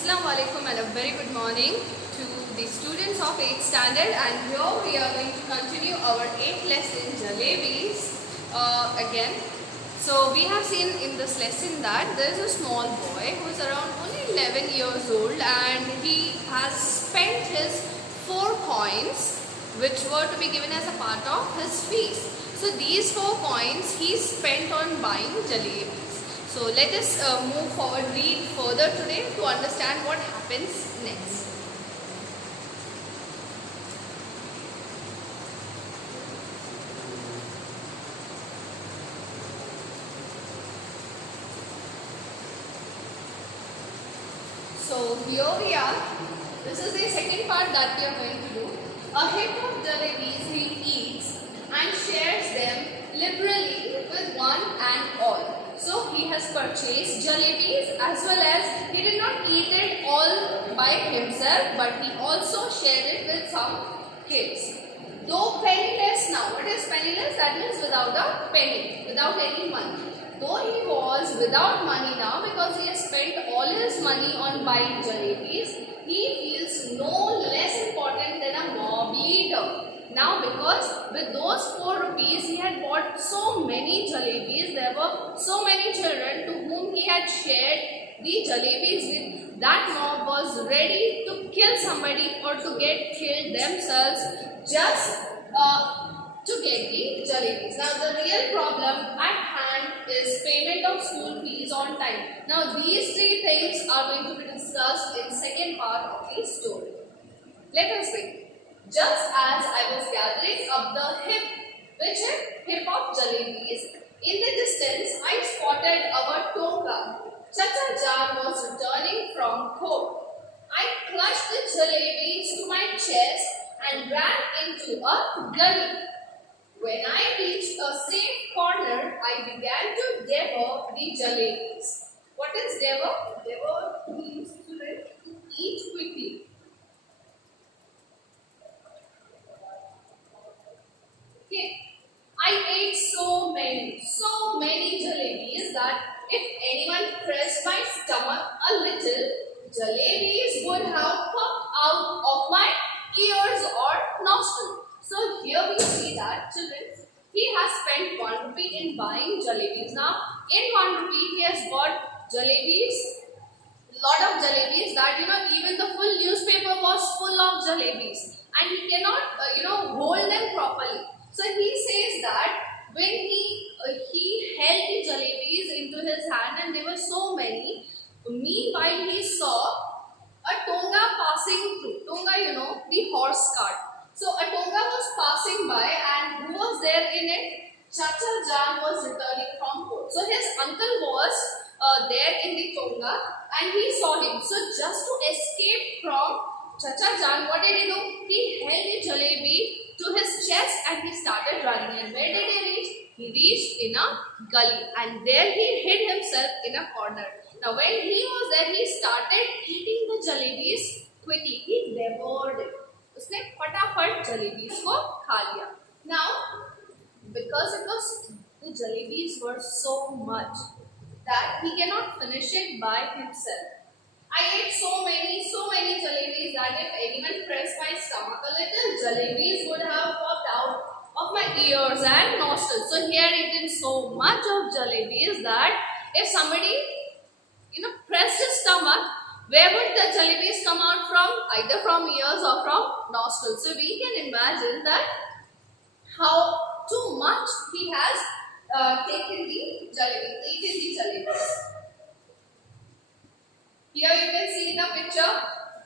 Assalamu alaikum and a very good morning to the students of 8th standard, and here we are going to continue our 8th lesson Jalebis again. So we have seen in this lesson that there is a small boy who is around only 11 years old, and he has spent his 4 coins which were to be given as a part of his fees. So these 4 coins he spent on buying jalebis. So let us move forward, read further today to understand what happens next. So here we are. This is the second part that we are going to do. A heap of jalebis he eats and shares them liberally with one and all. So he has purchased jalebis, as well as he did not eat it all by himself, but he also shared it with some kids. Though penniless now, what is penniless? That means without a penny, without any money. Though he was without money now because he has spent all his money on buying jalebis, he feels no less important than a mob leader. Now, because with those 4 rupees he had bought so many jalebis, there were so many children to whom he had shared the jalebis with, that mob was ready to kill somebody or to get killed themselves just to get the jalebis. Now, the real problem at hand is payment of school fees on time. Now, these 3 things are going to be discussed in second part of the story. Let us begin. Just as I was gathering up the heap of jalebis, in the distance I spotted our Tonga. Chacha Jan was returning from court. I clutched the jalebis to my chest and ran into a gully. When I reached a safe corner, I began to devour the jalebis. What is devour? Devour means to eat quickly. Okay. I ate so many jalebis that if anyone pressed my stomach a little, jalebis would have popped out of my ears or nostrils. So here we see that children, he has spent 1 rupee in buying jalebis. Now in 1 rupee he has bought jalebis, lot of jalebis that even the full newspaper was full of jalebis, and he cannot hold them properly. So he says that when he held the jalebis into his hand, and there were so many, meanwhile he saw a Tonga passing through. Tonga, the horse cart. So a Tonga was passing by, and who was there in it? Chacha Jan was returning from court. So his uncle was there in the Tonga, and he saw him. So just to escape from Chacha Jan, what did he do? He held the jalebi to his chest and he started running. And where did he reach? He reached in a gully, and there he hid himself in a corner. Now when he was there, he started eating the jalebis quickly. He devoured it. उसने फटाफट jalebis को खा लिया. Now because the jalebis were so much that he cannot finish it by himself. I ate so many jalebis that if anyone pressed my stomach a little, jalebis would have popped out of my ears and nostrils. So he had eaten so much of jalebis that if somebody pressed his stomach, where would the jalebis come out from? Either from ears or from nostrils. So we can imagine that how too much he has eaten the jalebis. Here you can see in the picture,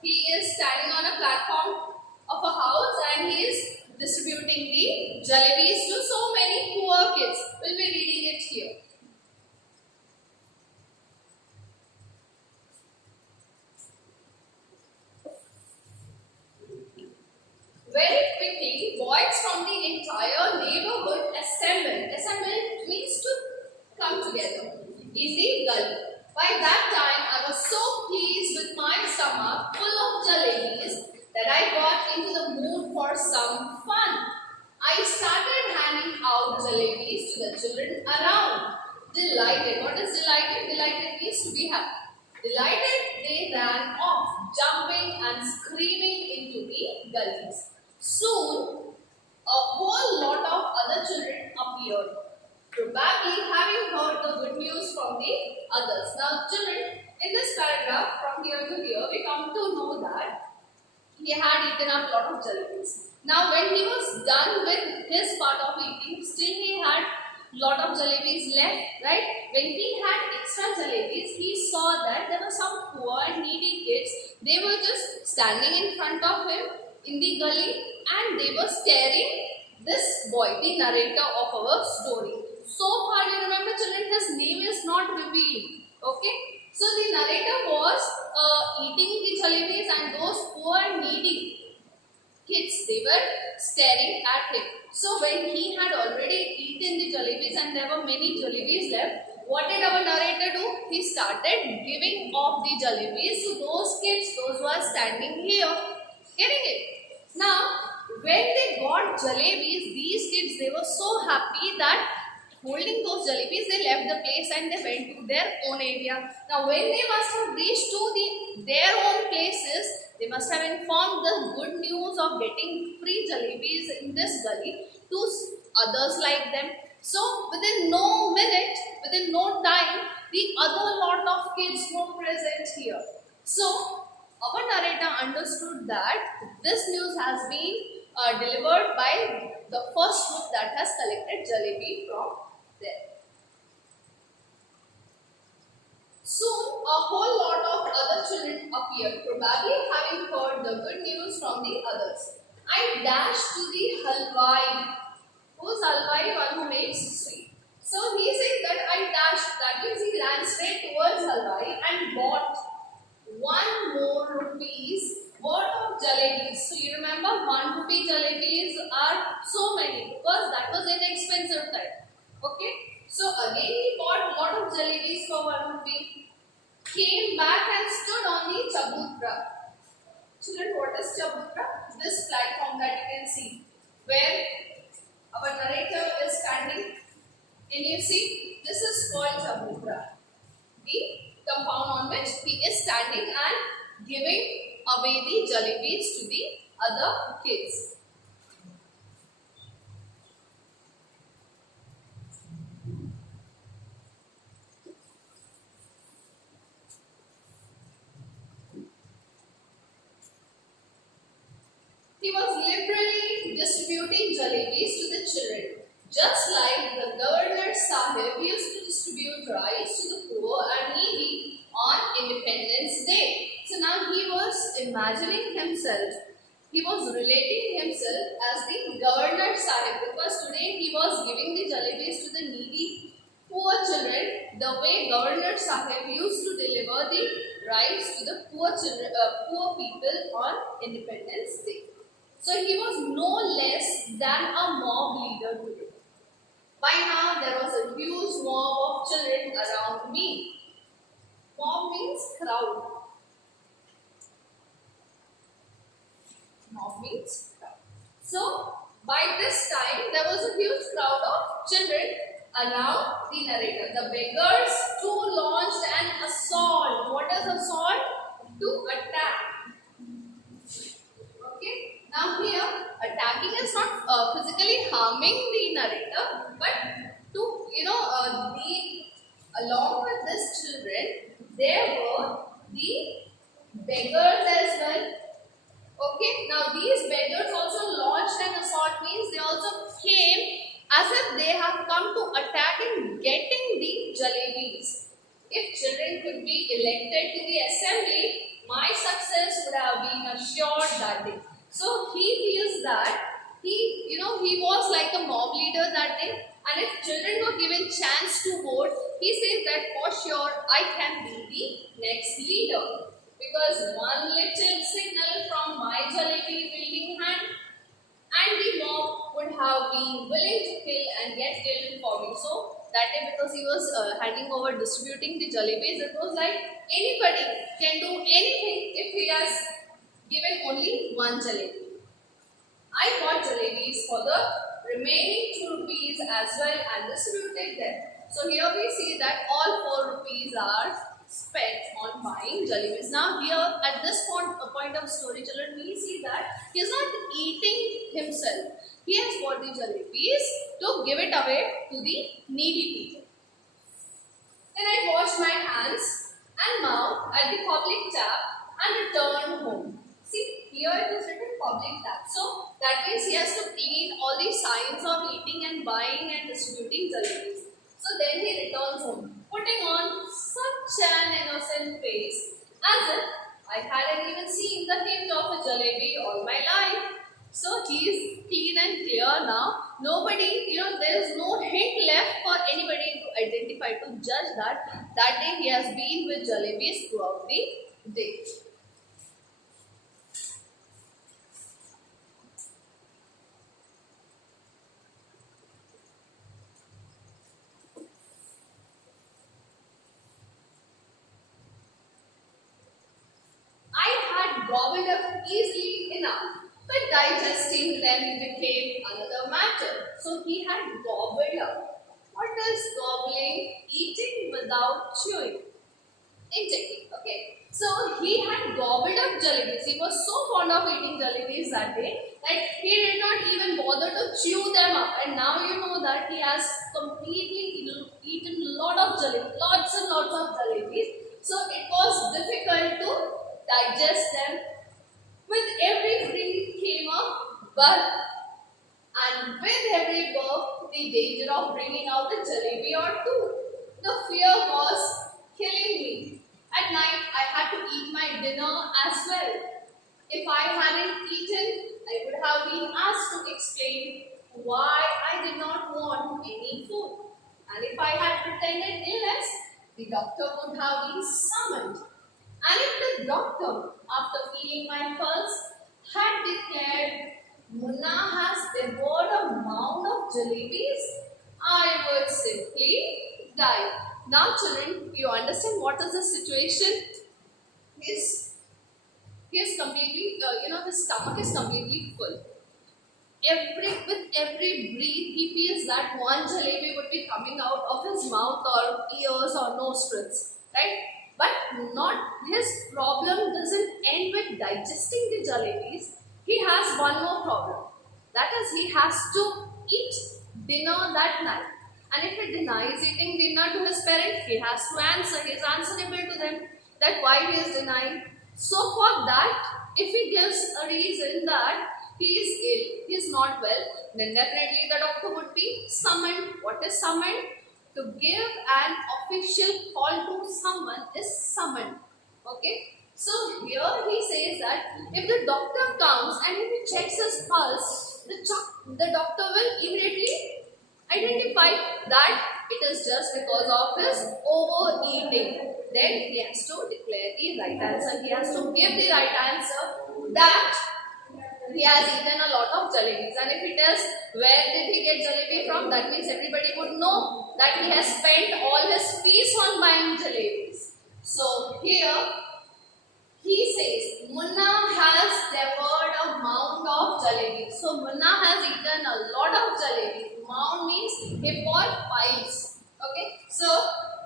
he is standing on a platform of a house and he is distributing the jalebis to so many poor kids. We'll be reading it here. Very quickly, boys from the entire neighborhood assembled. Assembled means to come together in the gully. By that time, I was so pleased with my stomach full of jalebis that I got into the mood for some fun. I started handing out jalebis to the children around. Delighted. What is delighted? Delighted means to be happy. Delighted, they they ran off, jumping and screaming into the gullies. Soon, a whole lot of other children appeared, probably having heard the good news from the others. Now, children, in this paragraph, from here to here, we come to know that he had eaten up a lot of jalebis. Now, when he was done with his part of eating, still he had lot of jalebis left, right? When he had extra jalebis, he saw that there were some poor and needy kids. They were just standing in front of him in the gully and they were staring this boy, the narrator of our story. So far, you remember, children, his name is not revealed. Okay? So the narrator was eating the jalebis and those poor and needy kids, they were staring at him. So when he had already eaten the jalebis and there were many jalebis left, what did our narrator do? He started giving off the jalebis to those kids, those who are standing here. Getting it? Now, when they got jalebis, these kids, they were so happy that holding those jalebis, they left the place and they went to their own area. Now, when they must have reached to their own places, they must have informed the good news of getting free jalebis in this gully to others like them. So, within no minute, within no time, the other lot of kids were present here. So, our narrator understood that this news has been delivered by the first group that has collected jalebi from there. Soon, a whole lot of other children appeared, probably having heard the good news from the others. I dashed to the halwai. Who's halwai? One who makes sweet. So he says that I dashed, that means he ran straight towards halwai and bought 1 more rupees worth of jalebis. So you remember 1 rupee jalebis are so many because that was an expensive time. Okay. So again he bought a lot of jalebis for 1 rupee. Came back and stood on the chabutra. Children, what is chabutra? This platform that you can see where our narrator is standing. Can you see? This is called chabutra. The compound on which he is standing and giving away the jalebis to the other kids. He was liberally distributing jalebis to the children, just like the Governor Sahib used to distribute rice to the poor and needy on Independence Day. So now he was imagining himself, he was relating himself as the Governor Sahib because today he was giving the jalebis to the needy poor children the way Governor Sahib used to deliver the rice to the poor children, poor people on Independence Day. So he was no less than a mob leader today. By now there was a huge mob of children around me. Mob means crowd. Mob means crowd. So by this time there was a huge crowd of children around the narrator. The beggars too launched an assault. What is assault? To attack. Okay. Now here, attacking is not physically harming the narrator, but to, along with these children, there were the beggars as well. Okay, now these beggars also launched an assault, means they also came as if they have come to attack in getting the jalebis. If children could be elected to the assembly, my success would have been assured that day. So he feels that he was like a mob leader that day, and if children were given chance to vote, he says that for sure I can be the next leader because one little signal from my jalebi wielding hand and the mob would have been willing to kill and get killed for me. So that day, because he was handing over, distributing the jalebis, it was like anybody can do anything if he has given only 1 jalebi. I bought jalebis for the remaining 2 rupees as well and distributed them. So here we see that all 4 rupees are spent on buying jalebis. Now here at this point of story, children, we see that he is not eating himself. He has bought the jalebis to give it away to the needy people. Then I washed my hands and mouth at the public tap and returned home. See, here it is written public tap. So that means he has to clean all the signs of eating and buying and distributing jalebis. So then he returns home, putting on such an innocent face as if I hadn't even seen the hint of a jalebi all my life. So he is clean and clear now. Nobody, there is no hint left for anybody to identify, to judge that day he has been with jalebis throughout the day. I had gobbled up easily enough, but digesting them became another matter. So he had gobbled up. What is gobbling? Eating without chewing. Intaking. Okay. So he had gobbled up jalebis. He was so fond of eating jalebis that day that he did not even bother to chew them up. And now you know that he has completely eaten lot of jalebis, lots and lots of jalebis. So it was difficult to digest them. With every breath came a burp, and with every burp, the danger of bringing out a jalebi or two. The fear was killing me. At night, I had to eat my dinner as well. If I hadn't eaten, I would have been asked to explain why I did not want any food. And if I had pretended illness, the doctor would have been summoned. And if the doctor, after feeling my pulse, had declared Munna has devoured a mound of jalebis, I would simply die. Now, children, you understand what is the situation? He is completely, his stomach is completely full. With every breath, he feels that one jalebi would be coming out of his mouth or ears or nostrils, right? But not his problem doesn't end with digesting the jalebis. He has one more problem. That is, he has to eat dinner that night. And if he denies eating dinner to his parents, he has to answer. He is answerable to them that why he is denying. So for that, if he gives a reason that he is ill, he is not well, then definitely the doctor would be summoned. What is summoned? To give an official call to someone is summoned. Okay. So here he says that if the doctor comes and if he checks his pulse, the doctor will immediately identify that it is just because of his overeating. Then he has to declare the right answer. He has to give the right answer that he has eaten a lot of jalebis. And if it is where did he get jalebi from, that means everybody would know that he has spent all his fees on buying jalebis. So here he says, Munna has devoured a mound of jalebis. So Munna has eaten a lot of jalebis. Mound means he bought piles. Okay. So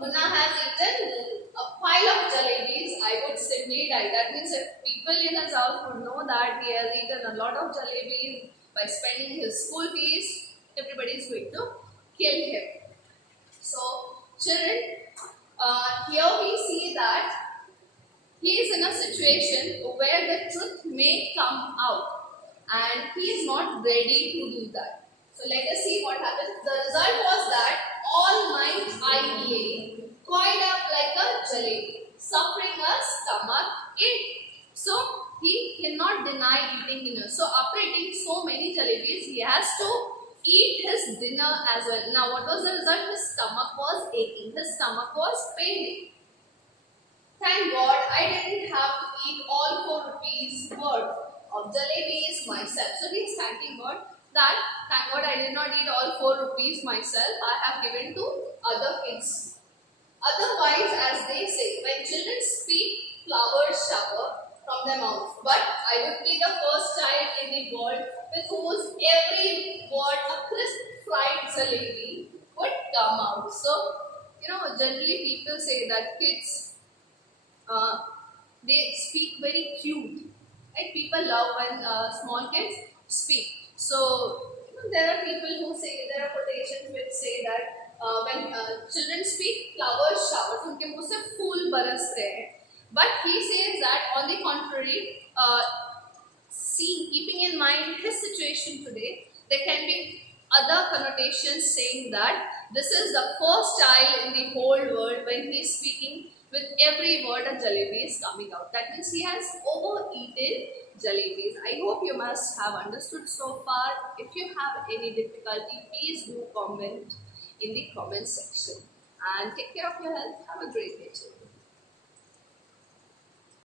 Munna has eaten a pile of jalebis. I would simply die. That means if people in his house would know that he has eaten a lot of jalebis by spending his school fees, everybody is going to kill him. So children, here we see that he is in a situation where the truth may come out and he is not ready to do that. So let us see what happens. The result was that all night I lay coiled up like a jalebi, suffering a stomach ache. So he cannot deny eating dinner. So after eating so many jalebis, he has to eat his dinner as well. Now what was the result? His stomach was aching. His stomach was paining. Thank God I didn't have to eat all 4 rupees worth of jalebis myself. So he is thanking God that thank God I did not eat all 4 rupees myself. I have given to other kids. Otherwise, as they say, when children speak, flowers shower from their mouths. But I would be the first child in the world with whose every word a crisp fried jalebi would come out. So, generally people say that kids they speak very cute. Right? People love when small kids speak. So there are people who say, there are quotations which say that when children speak, flowers shower. उनके मुंह से फूल बरसते हैं. But he says that on the contrary, keeping in mind his situation today, there can be other connotations saying that this is the first child in the whole world when he is speaking with every word a jalebi is coming out. That means he has overeaten jalebis. I hope you must have understood so far. If you have any difficulty, please do comment in the comment section. And take care of your health. Have a great day.